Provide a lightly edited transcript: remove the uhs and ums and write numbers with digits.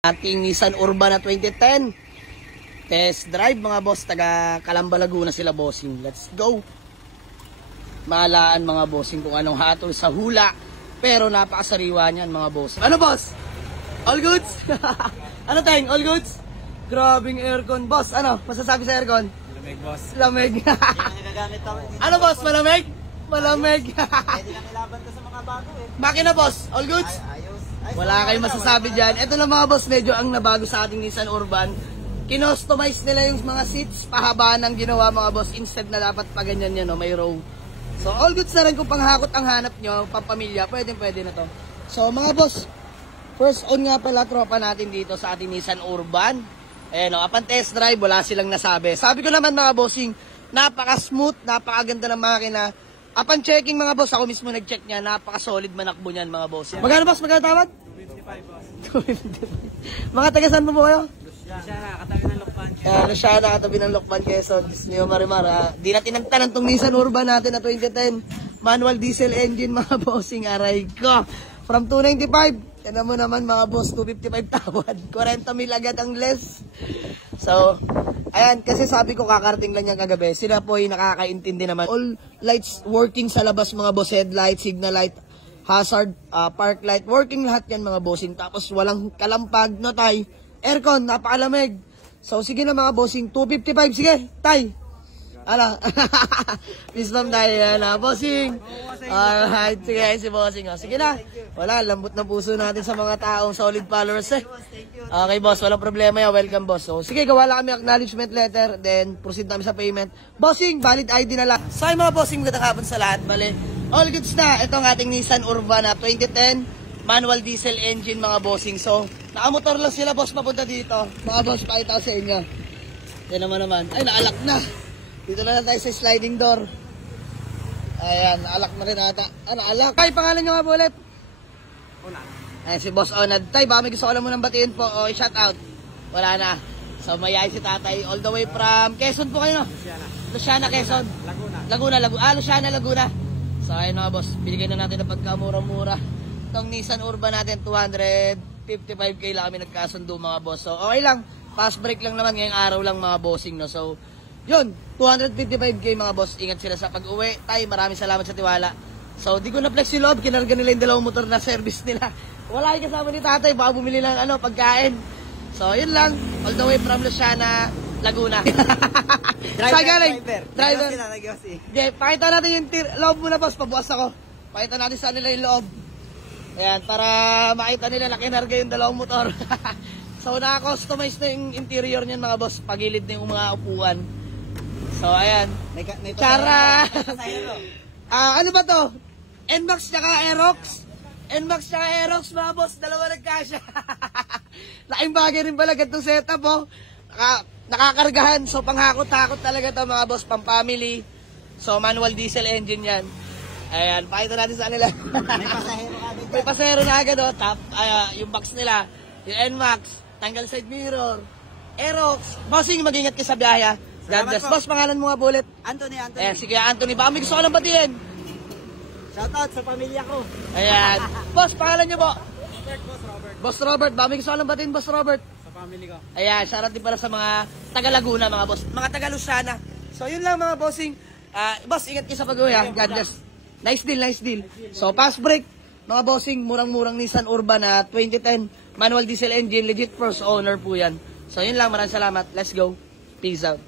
Ating Nissan Urban na 2010 test drive mga boss, taga Calamba, Laguna sila bossing. Let's go. Mahalaan mga bossing kung anong hatol sa hula, pero napakasariwa niyan mga boss. Ano boss? All goods? Ano tayong all goods? Grabing aircon boss. Ano masasabi sa aircon? Malamig boss. Lamig. Ano boss, malamig? Malamig. Pwede lang ilaban to sa mga bago eh. Makina boss, all goods? Ayos. Wala kayong masasabi dyan. Ito lang mga boss, medyo ang nabago sa ating Nissan Urban. Kinostomize nila yung mga seats, pahabaan ang ginawa mga boss. Instead na dapat pa ganyan yan, no? May row. So all goods na rin kung panghakot ang hanap nyo, pampamilya, pwede na to. So mga boss, first on nga pala tropa natin dito sa ating Nissan Urban. Ayan o, upon test drive, wala silang nasabi. Sabi ko naman mga bossing, napaka-smooth, napakaganda ng makina. Upon checking mga boss, ako mismo nag-check niya, napaka-solid manakbo niyan mga boss. Magkano boss, magkano tawad? 255 boss. 255. Mga taga-saan mo kayo? Luciana, katabi ng Lokban. Luciana, katabi ng Lokban, Quezon. Neo Marimar. Di natin nagtanan tong Nissan Urban natin na 2010. Manual diesel engine mga bossing, aray ko. From 295, yan mo naman mga boss, 255 tawad. 40 mil agad ang less. So, ayan, kasi sabi ko kakarating lang yan kagabi. Sila po ay nakakaintindi naman. All lights working sa labas mga boss. Headlight, signal light, hazard, park light. Working lahat yan mga bossing. Tapos walang kalampag, no tay. Aircon, napakalamig. So, sige na mga bossing. 255, sige, tay. Ala. Wisdom tayo yan ha, bossing. Alright, sige si bossing. Sige na. Wala, lambot na puso natin sa mga taong solid followers eh. Okay boss, walang problema yan. Welcome boss. So, sige, gawa lang kami acknowledgement letter. Then, proceed namin sa payment. Bossing, valid ID na lang. So, mga bossing, magandang hapon sa lahat. Bale, all goods na. Ito ang ating Nissan Urban na 2010. Manual diesel engine mga bossing. So, nakamotor lang sila boss papunta dito. Mga boss, pakita ko sa inyo. Yan naman. Ay, naalak na. Dito na tayo sa sliding door. Ayan, naalak na rin ata. Naalak. Tay, pangalan nyo nga po ulit? Una. Ayan, si Boss Onad. Tay, baka may gusto ko lang munang batiin po. O, shout out. Wala na. So, mayay si tatay. All the way from Quezon po kayo, no? Luciana, Quezon. Laguna. Luciana, Laguna. So, ayun mga boss. Binigay na natin ng pagkamura-mura. Itong Nissan Urban natin, 255k lang kami nagkasundo mga boss. So, okay lang. Fast break lang naman ngayong araw lang mga bossing, no? So, yun, 255k mga boss. Ingat sila sa pag-uwi. Tay, maraming salamat sa tiwala. So, di ko na-flex yung loob. Kinarga nila yung dalawang motor na service nila. Wala yung kasama ni tatay. Baka bumili lang pagkain. So, yun lang. All the way from Luciana, Laguna. Driver. Okay, pakita natin yung loob muna boss. Pabukas ako. Pakita natin sa nila yung loob. Ayan, para makita nila na kinarga yung dalawang motor. So, naka-customize na yung interior niyan mga boss. Pagilid na yung mga upuan. So, ayan. Chara! Ano ba to? NMAX tsaka Aerox? NMAX tsaka Aerox mga boss. Dalawa nagkasya. Laking bagay rin pala ganitong setup oh. Nakakargahan. So, panghakot-hakot talaga to mga boss. Pang-family. So, manual diesel engine yan. Ayan. Pakita natin sa kanila. May pasahero na agad oh. Yung box nila. Yung NMAX. Tanggal side mirror. Aerox. Bossing, mag-ingat ka sa biyahe. God bless. Boss, pangalan mo nga bullet. Anthony. Ayan, sige Anthony. Baka may gusto ko lang batiin. Shoutout sa pamilya ko. Ayan. Boss, pangalan nyo po? Robert. Boss Robert. Baka may gusto ko lang batiin, Boss Robert. Sa family ko. Ayan, shoutout din pala sa mga taga Laguna, mga boss. Mga taga Luciana. So, yun lang mga bossing. Boss, ingat kayo sa pag-uwi ha. God bless. Nice deal. So, fast break. Mga bossing, murang-murang Nissan Urban na 2010. Manual diesel engine. Legit first owner po yan. So, yun lang. Maraming salamat. Let's go. Peace out.